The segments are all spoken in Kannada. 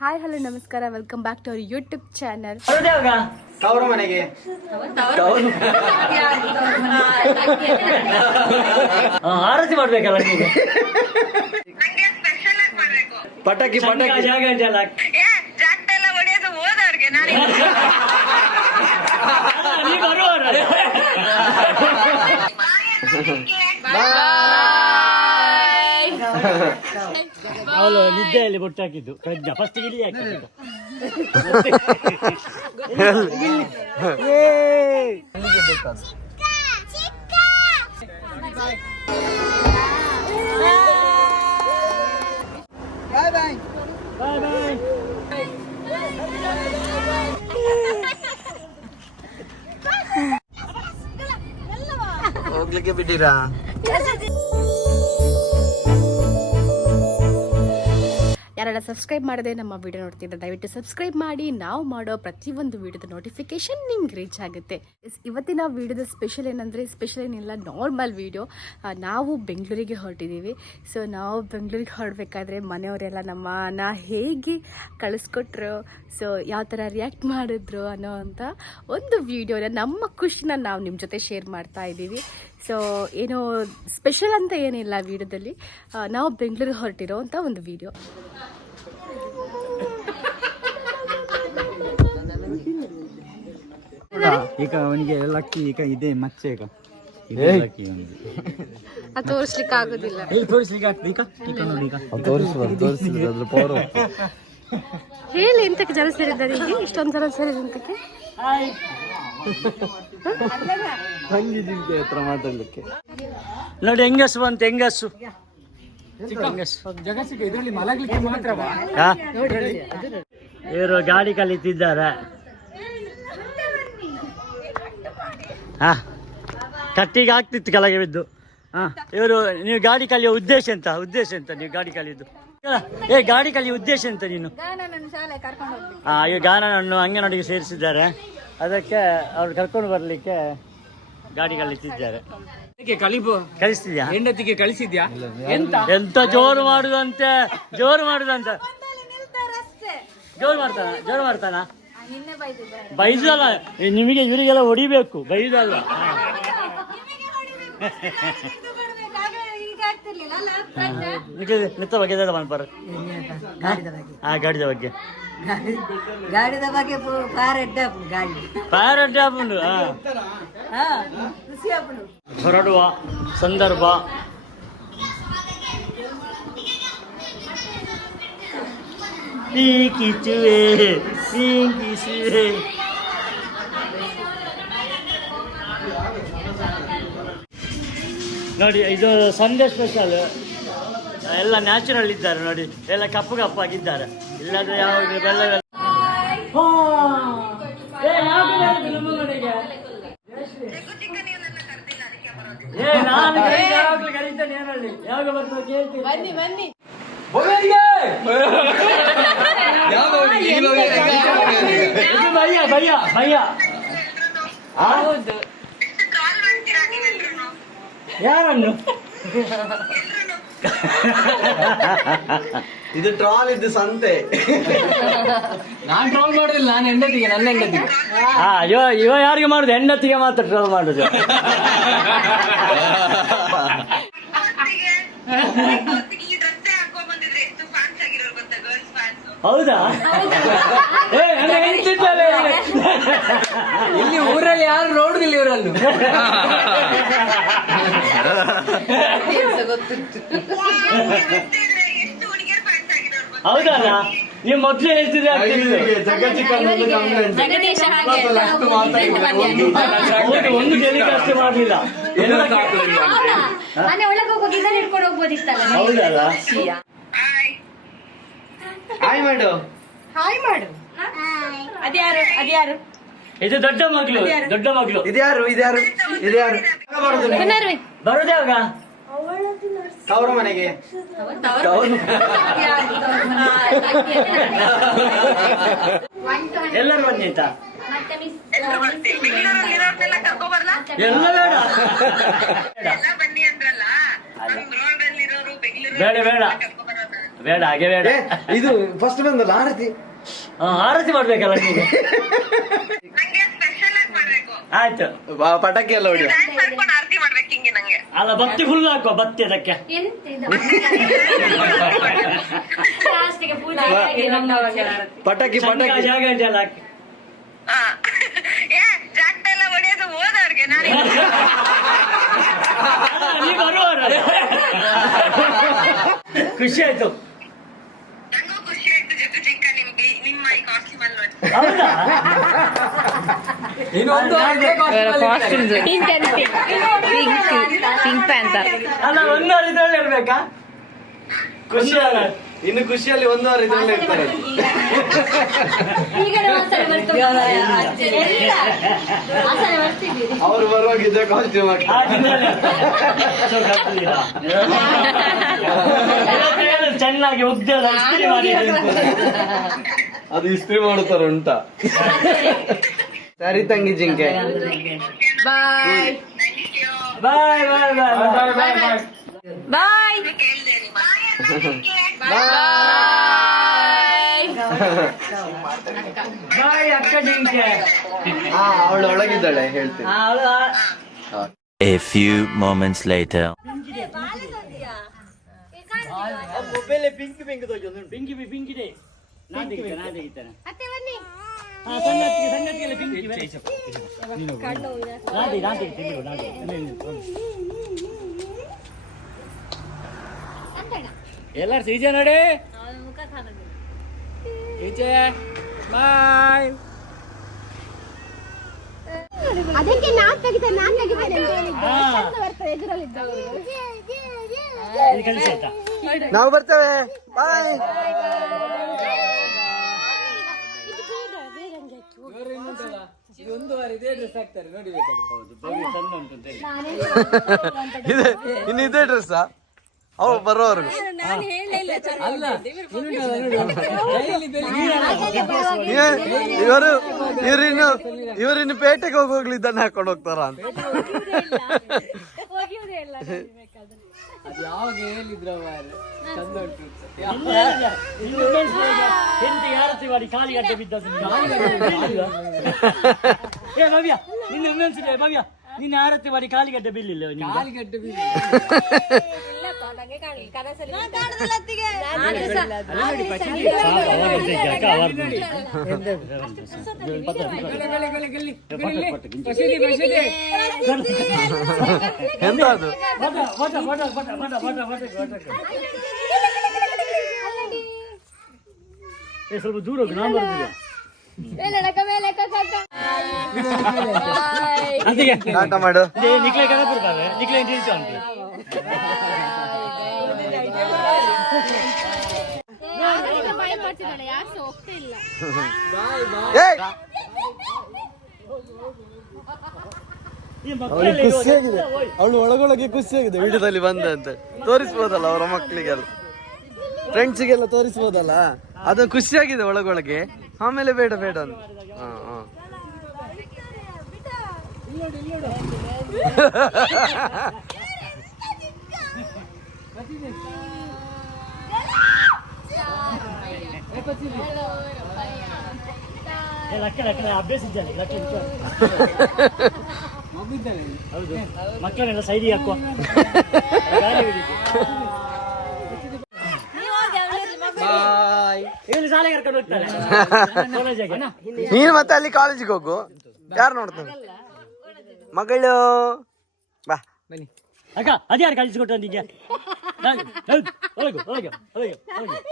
ಹಾಯ್ ಹಲೋ ನಮಸ್ಕಾರ. Welcome back to our YouTube channel ತವರ ಮನೆಗೆ. ಆರತಿ ಮಾಡ್ಬೇಕಲ್ಲ ನೀವು? ಪಟಾಕಿ ಪಟಾಕಿ. ಜಾಗ ಉಂಟಲ್ಲ ಬರುವ ಅವಳು ನಿದ್ದೆಯಲ್ಲಿ ಬೊಟ್ಟಾಕಿದ್ದು. ಪ್ರಜ್ಞಾ ಫಸ್ಟ್ ಇಲ್ಲಿ ಹಾಕಿದ್ದು. ಬಾಯ್ ಬಾಯ್ ಹೋಗ್ಲಿಕ್ಕೆ ಬಿಟ್ಟಿರಾ? ಯಾರೆಲ್ಲ ಸಬ್ಸ್ಕ್ರೈಬ್ ಮಾಡದೆ ನಮ್ಮ ವಿಡಿಯೋ ನೋಡ್ತಿದ್ರೆ ದಯವಿಟ್ಟು ಸಬ್ಸ್ಕ್ರೈಬ್ ಮಾಡಿ. ನಾವು ಮಾಡೋ ಪ್ರತಿಯೊಂದು ವಿಡಿಯೋದ ನೋಟಿಫಿಕೇಶನ್ ನಿಮ್ಗೆ ರೀಚ್ ಆಗುತ್ತೆ. ಇವತ್ತಿನ ವಿಡಿಯೋದ ಸ್ಪೆಷಲ್ ಏನಂದರೆ ಸ್ಪೆಷಲ್ ಏನಿಲ್ಲ ನಾರ್ಮಲ್ ವಿಡಿಯೋ ನಾವು ಬೆಂಗಳೂರಿಗೆ ಹೊರಟಿದ್ದೀವಿ. ಸೊ ನಾವು ಬೆಂಗಳೂರಿಗೆ ಹೊರಡಬೇಕಾದ್ರೆ ಮನೆಯವರೆಲ್ಲ ನಮ್ಮನ್ನ ಹೇಗೆ ಕಳಿಸ್ಕೊಟ್ರು ಸೊ ಯಾವ ಥರ ರಿಯಾಕ್ಟ್ ಮಾಡಿದ್ರು ಅನ್ನೋ ಒಂದು ವಿಡಿಯೋನ ನಮ್ಮ ಖುಷಿನ ನಾವು ನಿಮ್ಮ ಜೊತೆ ಶೇರ್ ಮಾಡ್ತಾ ಇದ್ದೀವಿ. ಸೊ ಏನೋ ಸ್ಪೆಷಲ್ ಅಂತ ಏನಿಲ್ಲ ವಿಡಿಯೋದಲ್ಲಿ ನಾವು ಬೆಂಗಳೂರಿಗೆ ಹೊರಟಿರೋ ಅಂತ ಒಂದು ವಿಡಿಯೋ ಈಗ ಅವನಿಗೆ ಲಕ್ಕಿ ಈಗ ಇದೆ ಮಚ್ಚೆ ಈಗ. ಇದೆ ಲಕ್ಕಿ ಅವನಿಗೆ ಅದು ತೋರಿಸ್ಲಿಕ್ಕೆ ಆಗೋದಿಲ್ಲ. ಇಲ್ಲಿ ತೋರಿಸ್ಲಿಕ್ಕೆ ಆಗ್ತದೆ. ಈಗ ಈಗ ನೋಡಿ ಈಗ. ತೋರಿಸ್ಬಾರ್ದು ತೋರಿಸಿದ್ರೆ ಅದ್ರ ಪವರ್ ಹೇಳಿ ಎಂತಕ್ಕೆ ಜನ ಸೇರಿದ್ದಾರೆ ಈಗ ಇಷ್ಟೊಂದು ಜನ ಸೇರಿದ ಹತ್ರ ಮಾತಾಡ್ಲಿಕ್ಕೆ. ನೋಡಿ ಹೆಂಗಸು ಬಂತು ಹೆಂಗಸು? ಇವರು ಗಾಡಿ ಕಲಿತಿದ್ದಾರೆ. ಹಾ. ಕಟ್ಟಿಗೆ ಆಗ್ತಿತ್ತು ಕೆಳಗೆ ಬಿದ್ದು ಹಾ. ಇವರು ನೀವು ಗಾಡಿ ಕಲಿಯೋ ಉದ್ದೇಶ ಎಂತ? ಉದ್ದೇಶ ಎಂತ ನೀವು ಗಾಡಿ ಕಲಿಯೋದು ಏ ಗಾಡಿ ಕಲಿಯೋ ಉದ್ದೇಶ ಎಂತ ನೀನು? ಹಾ ಈ ಗಾನನನ್ನು ಅಂಗನವಾಡಿಗೆ ಸೇರಿಸಿದ್ದಾರೆ. ಅದಕ್ಕೆ ಅವ್ರು ಕರ್ಕೊಂಡು ಬರ್ಲಿಕ್ಕೆ ಗಾಡಿ ಕಲಿತಿದ್ದಾರೆ. ಕಲಿಬು. ಕಲಿಸ್ತಿದ್ಯಾ? ಹೆಂಡತಿಗೆ ಕಳಿಸಿದ್ಯಾ? ಎಂತ? ಜೋರು ಮಾಡುದಂತೆ? ಜೋರು ಮಾಡುದಂತ? ಜೋರು ಮಾಡ್ತಾನ? ಜೋರು ಮಾಡ್ತಾನ? ಬೈದಲ್ಲ ನಿಮಗೆ ಇವರಿಗೆಲ್ಲ ಹೊಡಿಬೇಕು. ಬೈದಲ್ಲ ನಿತ್ತ ಬಗ್ಗೆ ಮನ್ಪರ್ ಹಾ ಗಾಡಿದ ಬಗ್ಗೆ. ಗಾಡಿದ ಬಗ್ಗೆ ಫೈರ್ ಅಡ್ಡ ಗಾಡಿ. ಫೈರ್ ಟ್ಯಾಪ್ ಹೊರಡುವ ಹಾ. ಹಾ ಖುಷಿ ಹೊರಡುವ ಸಂದರ್ಭ ನೋಡಿ ಇದು ಸಂಜೆ ಸ್ಪೆಷಲ್ ಎಲ್ಲ ನ್ಯಾಚುರಲ್ ಇದ್ದಾರೆ ನೋಡಿ. ಎಲ್ಲ ಕಪ್ಪು ಕಪ್ಪಾಗಿದ್ದಾರೆ. ಇಲ್ಲಾಂದ್ರೆ ಯಾವಾಗ ಬೆಲ್ಲ. ಏ, ನಾನು ಕರೀತೆ ಯಾವಾಗ್ಲೂ ಕರೀತೇನೆ ಏನಲ್ಲಿ ಯಾವಾಗ ಬರ್ತದೆ ಕೇಳ್ತೀನಿ. ಬನ್ನಿ ಬನ್ನಿ. ಇದು ಭಯ್ಯ ಭಯ್ಯ ಭಯ್ಯ ಹೌದು ಯಾರನ್ನು ಇದು ಟ್ರಾಲ್ ಇದ್ದು ಸಂತೆ ನಾನ್ ಟ್ರೋಲ್ ಮಾಡೋದಿಲ್ಲ ನಾನು ಹೆಂಡತಿಗೆ ನನ್ನ ಹೆಂಡತಿ ಹಾ ಇವ ಇವ ಯಾರಿಗೆ ಮಾಡುದು ಹೆಂಡತಿಗೆ ಮಾತ್ರ ಟ್ರೋಲ್ ಮಾಡುದು ಹೌದಾ? ಏ ನನ್ನ ಹೆಂಡ್ತಿದ್ದಾಳೆ. ಇಲ್ಲಿ ಊರಲ್ಲಿ ಯಾರು ನೋಡುದಿಲ್ಲ ಇವರಲ್ಲಿ ಹೌದಲ್ಲ? ನೀವು ಮೊದ್ಲು ಹೇಳ್ತಿದ್ರೆ ಆಗ್ತಿತ್ತು. ಹೌದು, ಒಂದು ಮಾಡಲಿಲ್ಲ. ಮನೆ ಒಳಗೆ ಹೋಗುವಾಗ ಇದನ್ನ ಹಿಡ್ಕೊಂಡು ಹೋಗ್ಬೋದಿತ್ತಲ್ಲ? ಹೌದಲ್ಲ? ಹಾಯ್ ಮಾಡು. ಹಾಯ್ ಮಾಡು. ಅದ್ಯಾರು? ಅದ್ಯಾರು? ಇದು ದೊಡ್ಡ ಮಗಳು ದೊಡ್ಡ ಮಗಳು. ಇದ್ಯಾರು ಇದ್ಯಾರು ಇದ್ಯಾರು? ಬರೋದೇ ಅವಾಗ ತವರು ಮನೆಗೆ. ಎಲ್ಲರೂ ಬನ್ನಿ ಆಯ್ತಾ? ಎಲ್ಲ ಬೇಡ. ಬೇಡ ಬೇಡ. ಬೇಡ ಹಾಗೆ ಬೇಡ. ಇದು ಫಸ್ಟ್ ಬಂದಲ್ಲ ಆರತಿ. ಆರತಿ ಮಾಡ್ಬೇಕಲ್ಲ ನೀವು ಆಯ್ತು. ಪಟಾಕಿ ಎಲ್ಲ ಹೊಡಿ ಅಲ್ಲ ಬತ್ತಿ ಫುಲ್ ಹಾಕುವ ಬತ್ತಿ ಅದಕ್ಕೆ. ಪಟಾಕಿ ಪಟಾಕಿ. ಜಾಗ ಎಲ್ಲ ಹಾಕಿ ಖುಷಿ ಆಯ್ತು ಹೌದಾ ಅಲ್ಲ ಒಂದೂವರೆ ಇದ್ರಲ್ಲಿ ಇರ್ಬೇಕಾ? ಖುಷಿ ಅಲ್ಲ ಇನ್ನು ಖುಷಿಯಲ್ಲಿ ಒಂದು ವಾರ ಇದ್ರಲ್ಲಿ ಇರ್ತಾರೆ. ಅವ್ರು ಬರುವಾಗ ಇದ್ದ ಕಾಸ್ಟ್ಯೂಮ್? ಚೆನ್ನಾಗಿ ಉದ್ಯೋಗ ಅದು ಇಸ್ತ್ರಿ ಮಾಡುತ್ತಾರೆ ಉಂಟ ಸರಿ ತಂಗಿ ಜಿಂಕೆ. ಬಾಯ್ ಬಾಯ್ ಬಾಯ್ ಬಾಯ್ ಬಾಯ್ ಬಾಯ್ ಅಕ್ಕ ಜಿಂಕೆ. ಹಾ ಅವಳು ಒಳಗಿದ್ದಾಳೆ ಹೇಳ್ತೀನಿ. A few moments later. Mobile pink pink ತೋಜೊಂದು Pinki pink ಇದೆ ನಾನು ತೆಗಿತೇನೆ ನಾನು ತೆಗಿತೇನೆ. ಹಾ, ಸಂಗತಿಗೆ ಸಂಗತಿಗೆಲ್ಲ ಪಿಂಕ್ ಇವೆ. ನೀನು ಹೋಗು. ನಾನು ತೆಗಿ- ನಾನು ತೆಗಿತೇನೆ, ನೀವು, ನಾನು ತೆಗಿತೇನೆ. ನೀವು, ನೀವು, ಹೋಗು. ಎಲ್ಲರೂ ಸೀಜೆ ನೋಡಿ ಈಚೆ ಬಾಯ್ ಅದಕ್ಕೆ ನಾನ್ ತೆಗಿತೇನೆ ನಾನ್ ತೆಗಿತೇನೆ ಹಾ ಬರ್ತದೆ ಎದುರಲ್ಲಿದ್ದವರು ಇದು ಕಳಿಸಿ ಆಯ್ತಾ ನಾವು ಬರ್ತೇವೆ ಬಾಯ್ ಇದೆ ಇನ್ನು ಇದೇ ಡ್ರೆಸ್ ಅವ ಬರೋವರೆಗೂ. ಇವರು ಇವರಿನ್ನು ಇವರಿನ್ನು ಪೇಟೆಗೆ ಹೋಗ್ಲಿ ಇದನ್ನ ಹಾಕೊಂಡು ಹೋಗ್ತಾರ ಅಂತ. ಇನ್ನು ಮೆಣಸಿನಕಾಯಿ ಹೆಂಡತಿ ಆರತಿ ಮಾಡಿ ಕಾಲಿಗಡ್ಡೆ ಬಿದ್ದದ್ದು ನಿಮ್ಗೆ. ಏ ಭವ್ಯ ನಿನ್ನ ಮೆಣಸಿನ ಭವ್ಯ ನಿನ್ನ ಆರತಿ ಮಾಡಿ ಕಾಲಿಗಡ್ಡೆ ಬಿಲ್ಲಿಲ್ಲ ನಿಮ್ಗೆ ಎಂತ ಅದು ಏ ಸ್ವಲ್ಪ ದೂರ ಹೋಗು ನಾನು ಬರುದಿಲ್ಲ ಅಂತಿಗೆ ಆಟ ಮಾಡು. ಅವಳಿಗೆ ಮಕ್ಕಳಲ್ಲಿ ಖುಷಿಯಾಗಿದೆ ಅವಳು ಒಳಗೊಳಗೆ ಖುಷಿಯಾಗಿದೆ ವಿಡಿಯೋದಲ್ಲಿ ಬಂದಂತೆ. ತೋರಿಸ್ಬೋದಲ್ಲ ಅವರ ಮಕ್ಕಳಿಗೆಲ್ಲ? ಫ್ರೆಂಡ್ಸಿಗೆಲ್ಲ ತೋರಿಸ್ಬೋದಲ್ಲ? ಅದು ಖುಷಿಯಾಗಿದೆ ಒಳಗೊಳಗೆ. ಆಮೇಲೆ ಬೇಡ ಬೇಡ ಅಂತ. ಹಾ ಹಾ ಏ, ಲಕ್ಕ ಲಕ್ಕ ಅಭ್ಯಾಸ ಇದ್ದಾನೆ ಲಕ್ಕ ಇಟ್ಕೊ. ಹೌದು ಮಕ್ಕಳನ್ನೆಲ್ಲ ಸೈಡಿಗೆ ಹಾಕುವ ಗಾಳಿ ಹಿಡಿದು. ಬಾಯ್ ಇವನು ಶಾಲೆ ಕರ್ಕೊಂಡು ಹೋಗ್ತಾನೆ ಕಾಲೇಜಿಗೆ ನೀನು ಮತ್ತೆ ಅಲ್ಲಿ ಕಾಲೇಜಿಗೆ ಹೋಗು. ಯಾರು ನೋಡ್ತಾರೆ? ಮಗಳು. ಬಾ. ಬನ್ನಿ. ಅಕ್ಕ ಕಳಿಸಿಕೊಟ್ಟ ನಾನು- ಒಳಗು ಒಳಗೆ ಒಳಗೆ ಒಳಗೆ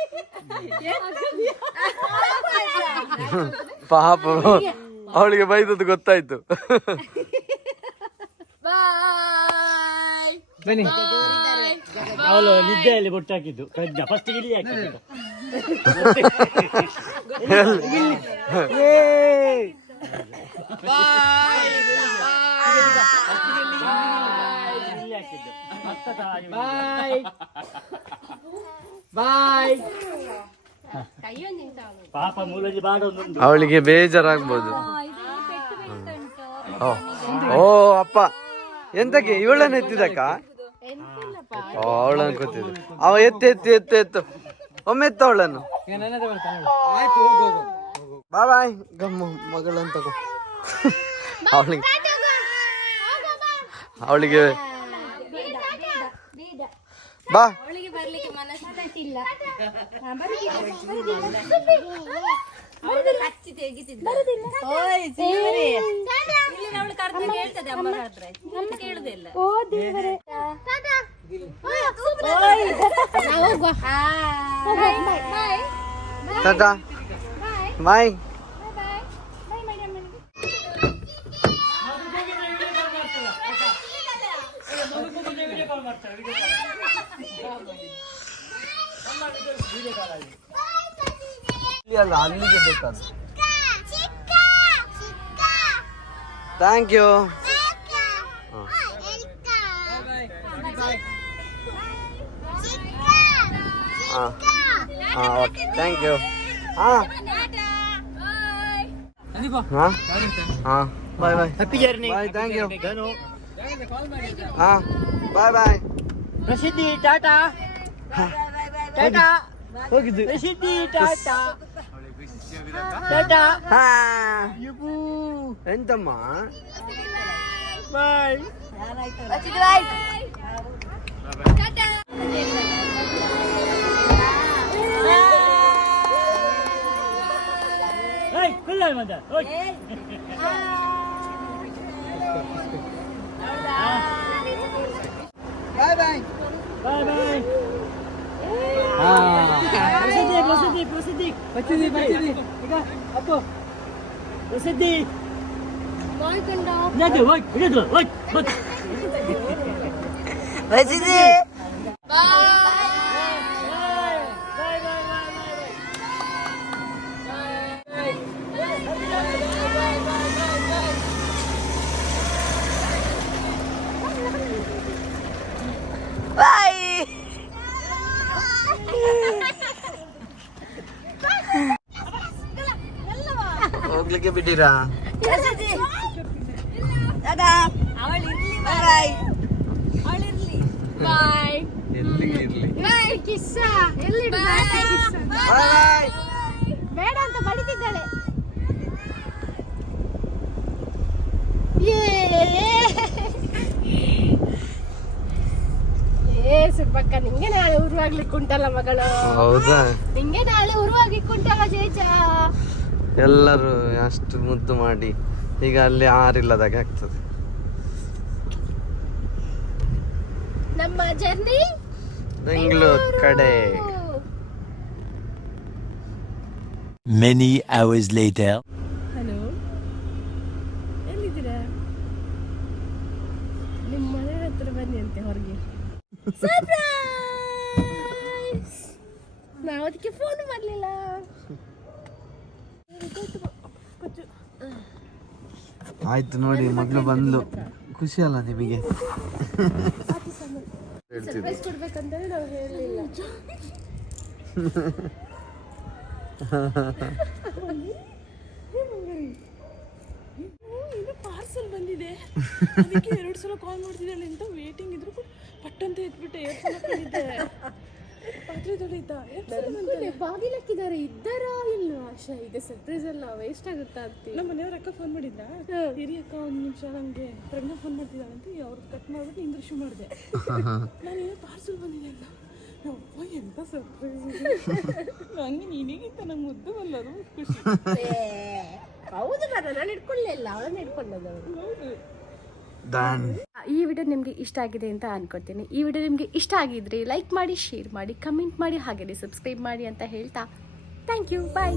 ಪಾಪ ಅವಳಿಗೆ ಬೈದದ್ದು ಗೊತ್ತಾಯ್ತು. ಬನ್ನಿ. ಅವಳು ನಿದ್ದೆಯಲ್ಲಿ ಬೊಟ್ಟು ಹಾಕಿದ್ದು. ಪ್ರಜ್ಞಾ ಫಸ್ಟ್ ಇಲ್ಲಿ ಹಾಕಿದ್ದು. ಬಾಯ್ ಬಾಯ್ ಪಾಪ ಮೂಲಜಿ ಬಾಡೋದೊಂದು ಅವಳಿಗೆ ಬೇಜಾರಾಗ್ಬೋದು ಓ. ಓ ಅಪ್ಪ. ಎಂತಕ್ಕೆ? ಇವಳನ್ನ ಎತ್ತಿದಕ್ಕ ಅವಳನ್ನು ಕೂತಿದ್ದು ಅವ ಎತ್ತು ಎತ್ತು ಎತ್ತು ಎತ್ತು. ಒಮ್ಮೆ ಎತ್ತ ಅವಳನ್ನು. ಬಾಯ್ ಬಾಯ್ ಗಮ್ಮ ಮಗಳಂತ ತಗೋ. ಅವಳಿಗೆ ಅವಳಿಗೆ ಬಾ ಅವಳಿಗೆ ಬರ್ಲಿಕ್ಕೆ ಮನಸ್ಸಿಲ್ಲ ಕಚ್ಚಿ ತೆಗಿತಿದ್ದ ಅವಳು ಕರೆದಾಗ ಹೇಳ್ತದೆ ಅಮ್ಮ ಕರೆದ್ರೆ ಕೇಳುದಿಲ್ಲ. ಟಾಟಾ ಬಾಯ್. ಅಲ್ಲ ಅಲ್ಲಿಗೆ ಬೇಕಾದ ಥ್ಯಾಂಕ್ ಯು ಹಾಂ. ಹಾಂ. ಓಕೆ ಥ್ಯಾಂಕ್ ಯು ಹಾಂ. ಹಾಂ. ಹಾಂ. Bye bye happy journey bye thank you ಹಾಂ. ಬಾಯ್ ಬಾಯ್ ಪ್ರಸಿದ್ಧಿ ಟಾಟಾ. ಟಾಟಾ. ಹೋಗಿದ್ದು. ಪ್ರಸಿದ್ಧಿ ಟಾಟಾ. ಟಾಟಾ ಹಾ ಎಂತಮ್ಮ ಬಾಯ್ Sidik, Bro Sidik. Baca ni, baca ni. Dekat, apa? Bro Sidik. Boy, kena. Ni boy. Ni ada, boy. Boy. Bro ಬಿಟ್ಟಿರಾ ಎಲ್ಲಿಗೆ ಇರ್ಲಿ ಬೇಡ ಅಂತ ಬಡಿತಿದ್ದಾಳೆ. ಏ. ಸುಬ್ಬಕ್ಕ ನಿಂಗೆ ನಾಳೆ ಉರುವಾಗ್ಲಿಕ್ಕೆ ಉಂಟಲ್ಲ ಮಗಳು? ಹೌದಾ? ನಿಂಗೆ ನಾಳೆ ಉರುವಾಗ್ಲಿಕ್ಕೆ ಉಂಟಲ್ಲ ಜೇಜ? ಎಲ್ಲರೂ ಅಷ್ಟು ಮುದ್ದು ಮಾಡಿ ಈಗ ಅಲ್ಲಿ ಆರಿಲ್ಲದಾಗೆ ಆಗ್ತದೆ. ನಮ್ಮ ಜರ್ನಿ ಬೆಂಗಳೂರು. ಕಡೆ ಮೆನಿ ಅವರ್ಸ್ later. ಹಲೋ ಎಲ್ಲಿದ್ದೀರಾ? ನಿಮ್ಮ ಮನೆ ಹತ್ರ ಬನ್ನಿ ಅಂತೆ ಹೊರಗೆ ನಾವು ಅದಕ್ಕೆ ಫೋನ್ ಮಾಡಲಿಲ್ಲ ಆಯ್ತು ನೋಡಿ ಮಗಳು ಬಂದ್ಲು ಖುಷಿ ಅಲ್ಲ ನಿಮಗೆ. ಪಾರ್ಸಲ್ ಬಂದಿದೆ. ಅದಕ್ಕೆ ಎರಡು ಸಲ ಕಾಲ್ ಮಾಡ್ತಿದ್ದಾಳೆ ಅಂತ ವೇಟಿಂಗ್ ಇದ್ರು ಕೂಡ. ಪಟ್ಟಂತ ಎತ್ಬಿಟ್ಟೆ ಎರಡು ಸಲ ಬಂದಿದ್ದೆ ಪಾತ್ರೆ ಬಾಗಿಲಕ್ಕಿದ್ದಾರೆ ಇದ್ದಾರಾ ಇಲ್ವಾ? ಆಶಾ ಈಗ ಸರ್ಪ್ರೈಸ್ ಅಲ್ಲ ವೇಸ್ಟ್ ಆಗುತ್ತಾ ಅಂತ. ನಮ್ಮ ಮನೆಯವ್ರ ಅಕ್ಕ ಫೋನ್ ಮಾಡಿದ್ದ ಹಿರಿಯ ಅಕ್ಕ ಒಂದು ನಿಮಿಷ ನನಗೆ ಪ್ರಜ್ಞಾ ಫೋನ್ ಮಾಡ್ತಿದ್ದಾಳಂತ ಅವ್ರು ಕಟ್ ಮಾಡ್ಬಿಟ್ಟು ನಿಂಗೆ ರಿಶೀವ್ ಮಾಡಿದೆ. ನಾನು ಏನೋ ಪಾರ್ಸಲ್ ಬಂದಿದೆ ಅಂತ. ಅಪ್ಪ ಎಂತ ಸರ್ಪ್ರೈಸ್ ಹಂಗೆ ನಿನಗಿಂತ ನಂಗೆ ಮುದ್ದು ಬಲ್ಲದು ಖುಷಿ. ಹೌದು ಬರ ನಾನು ಇಟ್ಕೊಳ್ಳಿಲ್ಲ ಅವಳನ್ನ ಇಟ್ಕೊಂಡದ್ದು ಡನ್ ಈ ವಿಡಿಯೋ ನಿಮಗೆ ಇಷ್ಟ ಆಗಿದೆ ಅಂತ ಅನ್ಕೊಳ್ತೀನಿ. ಈ ವಿಡಿಯೋ ನಿಮಗೆ ಇಷ್ಟ ಆಗಿದ್ರೆ ಲೈಕ್ ಮಾಡಿ ಶೇರ್ ಮಾಡಿ ಕಮೆಂಟ್ ಮಾಡಿ ಹಾಗೆ ಸಬ್ಸ್ಕ್ರೈಬ್ ಮಾಡಿ ಅಂತ ಹೇಳ್ತಾ. Thank you bye